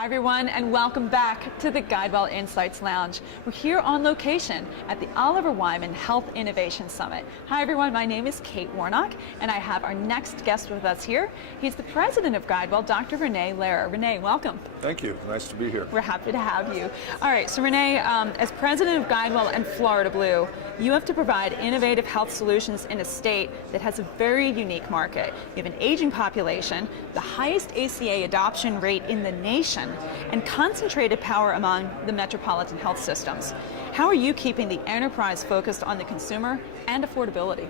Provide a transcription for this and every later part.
Hi everyone, and welcome back to the GuideWell Insights Lounge. We're here on location at the Oliver Wyman Health Innovation Summit. Hi everyone, my name is Kate Warnock, and I have our next guest with us here. He's the president of GuideWell, Dr. René Lerer. René, welcome. Thank you. Nice to be here. We're happy to have you. All right, so René, as president of GuideWell and Florida Blue, you have to provide innovative health solutions in a state that has a very unique market. You have an aging population, the highest ACA adoption rate in the nation, and concentrated power among the metropolitan health systems. How are you keeping the enterprise focused on the consumer and affordability?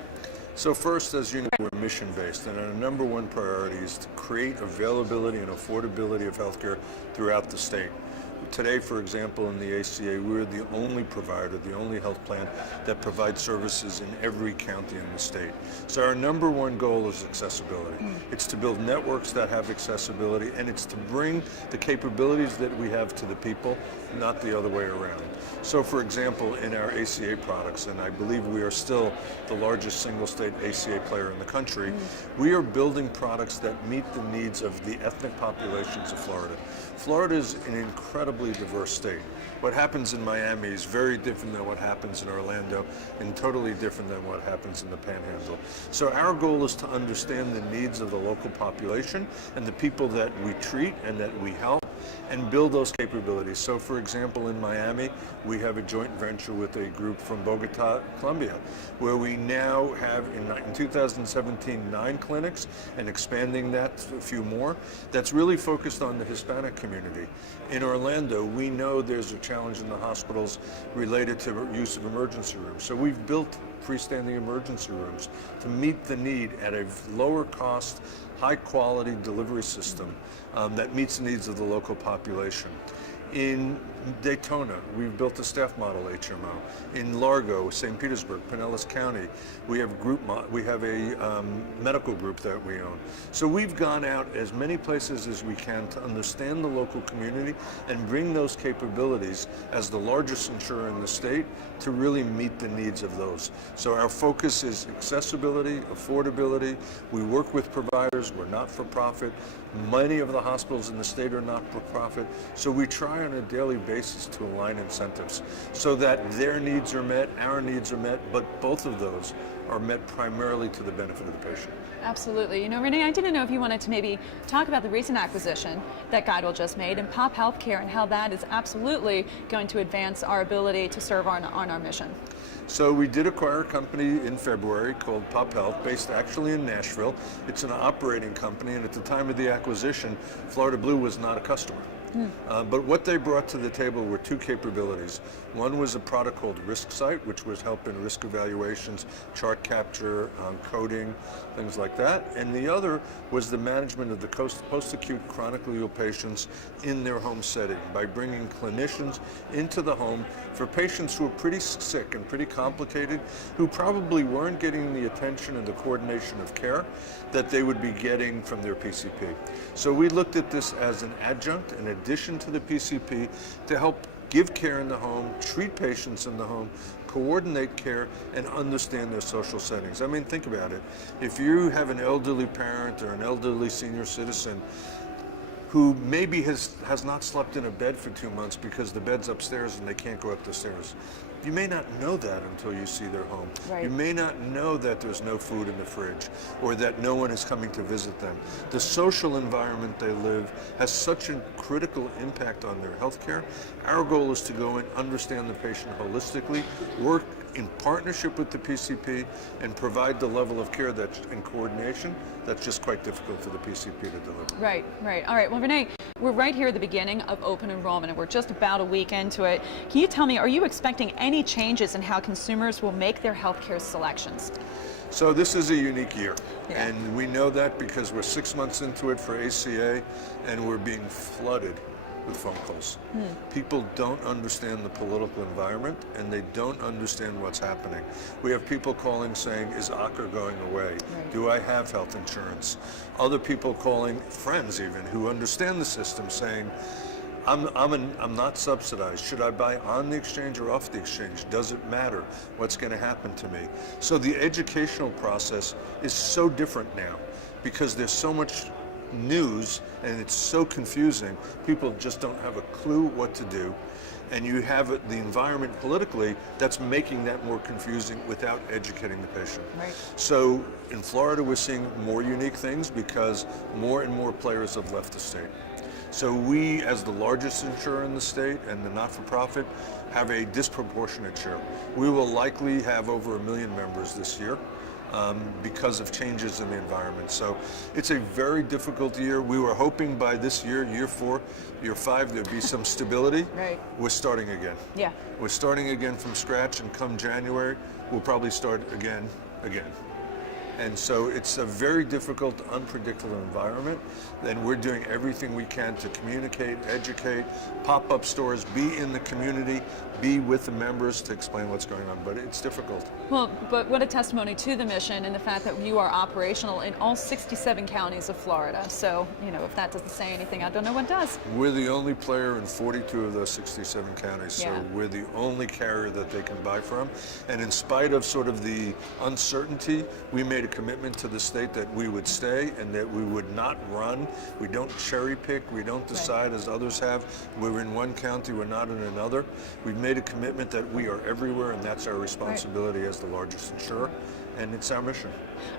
So first, as you know, we're mission-based, and our number one priority is to create availability and affordability of healthcare throughout the state. Today, for example, in the ACA, we're the only provider, the only health plan that provides services in every county in the state. So our number one goal is accessibility. It's to build networks that have accessibility, and it's to bring the capabilities that we have to the people, not the other way around. So for example, in our ACA products, and I believe we are still the largest single state ACA player in the country, we are building products that meet the needs of the ethnic populations of Florida. Florida is an incredibly diverse state. What happens in Miami is very different than what happens in Orlando, and totally different than what happens in the Panhandle. So our goal is to understand the needs of the local population and the people that we treat and that we help, and build those capabilities. So for example, in Miami, we have a joint venture with a group from Bogota, Colombia, where we now have, in 2017, 9 clinics, and expanding that to a few more, that's really focused on the Hispanic community. In Orlando, we know there's a challenge in the hospitals related to use of emergency rooms. So we've built freestanding emergency rooms to meet the need at a lower cost, high quality delivery system that meets the needs of the local population. In Daytona, we've built a staff model HMO. In Largo, St. Petersburg, Pinellas County, we have a medical group that we own. So we've gone out as many places as we can to understand the local community and bring those capabilities as the largest insurer in the state to really meet the needs of those. So our focus is accessibility, affordability. We work with providers. We're not for profit. Many of the hospitals in the state are not for profit. So we try on a daily basis to align incentives so that their needs are met, our needs are met, but both of those are met primarily to the benefit of the patient. Absolutely. You know, René, I didn't know if you wanted to maybe talk about the recent acquisition that GuideWell just made and Pop Healthcare, and how that is absolutely going to advance our ability to serve on our mission. So we did acquire a company in February called Pop Health, based actually in Nashville. It's an operating company, and at the time of the acquisition, Florida Blue was not a customer. But what they brought to the table were 2 capabilities. One was a product called RiskSight, which was help in risk evaluations, chart capture, coding, things like that. And the other was the management of the post-acute chronically ill patients in their home setting by bringing clinicians into the home for patients who are pretty sick and pretty complicated, who probably weren't getting the attention and the coordination of care that they would be getting from their PCP. So we looked at this as an adjunct, an addition to the PCP, to help give care in the home, treat patients in the home, coordinate care, and understand their social settings. I mean, think about it. If you have an elderly parent or an elderly senior citizen who maybe has not slept in a bed for 2 months because the bed's upstairs and they can't go up the stairs, you may not know that until you see their home. Right. You may not know that there's no food in the fridge, or that no one is coming to visit them. The social environment they live has such a critical impact on their health care. Our goal is to go and understand the patient holistically, work in partnership with the PCP, and provide the level of care that's in coordination that's just quite difficult for the PCP to deliver. Right, right. All right, well, René, we're right here at the beginning of open enrollment, and we're just about a week into it. Can you tell me, are you expecting any changes in how consumers will make their healthcare selections? So this is a unique year, Yeah. and we know that because we're 6 months into it for ACA, and we're being flooded with phone calls. People don't understand the political environment, and they don't understand what's happening. We have people calling saying, is ACA going away? Right. Do I have health insurance? Other people calling, friends even, who understand the system, saying, I'm not subsidized. Should I buy on the exchange or off the exchange? Does it matter? What's going to happen to me? So the educational process is so different now because there's so much news and it's so confusing, people just don't have a clue what to do. And you have the environment politically that's making that more confusing without educating the patient. Right. So in Florida, we're seeing more unique things because more and more players have left the state. So we, as the largest insurer in the state and the not-for-profit, have a disproportionate share. We will likely have over 1 million members this year. Because of changes in the environment. So it's a very difficult year. We were hoping by this year, year 4, year 5, there'd be some stability. Right. We're starting again. Yeah. We're starting again from scratch, and come January, we'll probably start again. And so it's a very difficult, unpredictable environment. And we're doing everything we can to communicate, educate, pop-up stores, be in the community, be with the members to explain what's going on. But it's difficult. Well, but what a testimony to the mission and the fact that you are operational in all 67 counties of Florida. So, you know, if that doesn't say anything, I don't know what does. We're the only player in 42 of those 67 counties. So Yeah. we're the only carrier that they can buy from. And in spite of sort of the uncertainty, we made a commitment to the state that we would stay and that we would not run. We don't cherry pick. We don't decide as others have. We're in one county, we're not in another. We've made a commitment that we are everywhere, and that's our responsibility as the largest insurer, and it's our mission.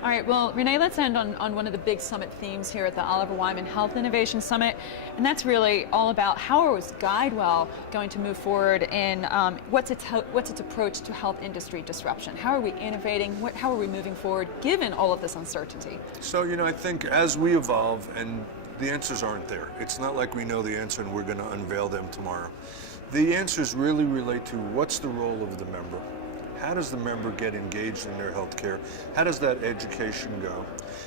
All right, well, Renee, let's end on one of the big summit themes here at the Oliver Wyman Health Innovation Summit, and that's really all about how is GuideWell going to move forward in what's its approach to health industry disruption? How are we innovating? How are we moving forward given all of this uncertainty? So, you know, I think as we evolve, and the answers aren't there. It's not like we know the answer and we're going to unveil them tomorrow. The answers really relate to what's the role of the member. How does the member get engaged in their health care? How does that education go?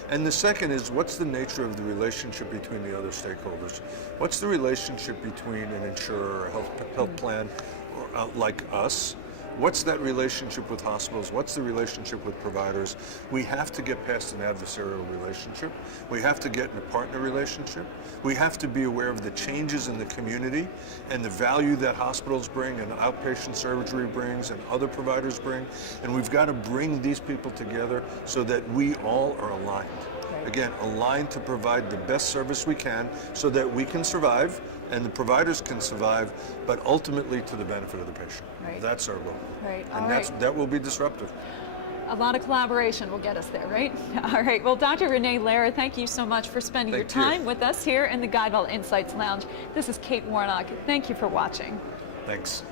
And the second is, what's the nature of the relationship between the other stakeholders? What's the relationship between an insurer or a health plan or, like us? What's that relationship with hospitals? What's the relationship with providers? We have to get past an adversarial relationship. We have to get in a partner relationship. We have to be aware of the changes in the community and the value that hospitals bring and outpatient surgery brings and other providers bring. And we've got to bring these people together so that we all are aligned. Right. Again, aligned to provide the best service we can so that we can survive and the providers can survive, but ultimately to the benefit of the patient. Right. That's our goal. Right. And All right. that will be disruptive. A lot of collaboration will get us there, right? All right. Well, Dr. René Lerer, thank you so much for spending your time with us here in the GuideWell Insights Lounge. This is Kate Warnock. Thank you for watching. Thanks.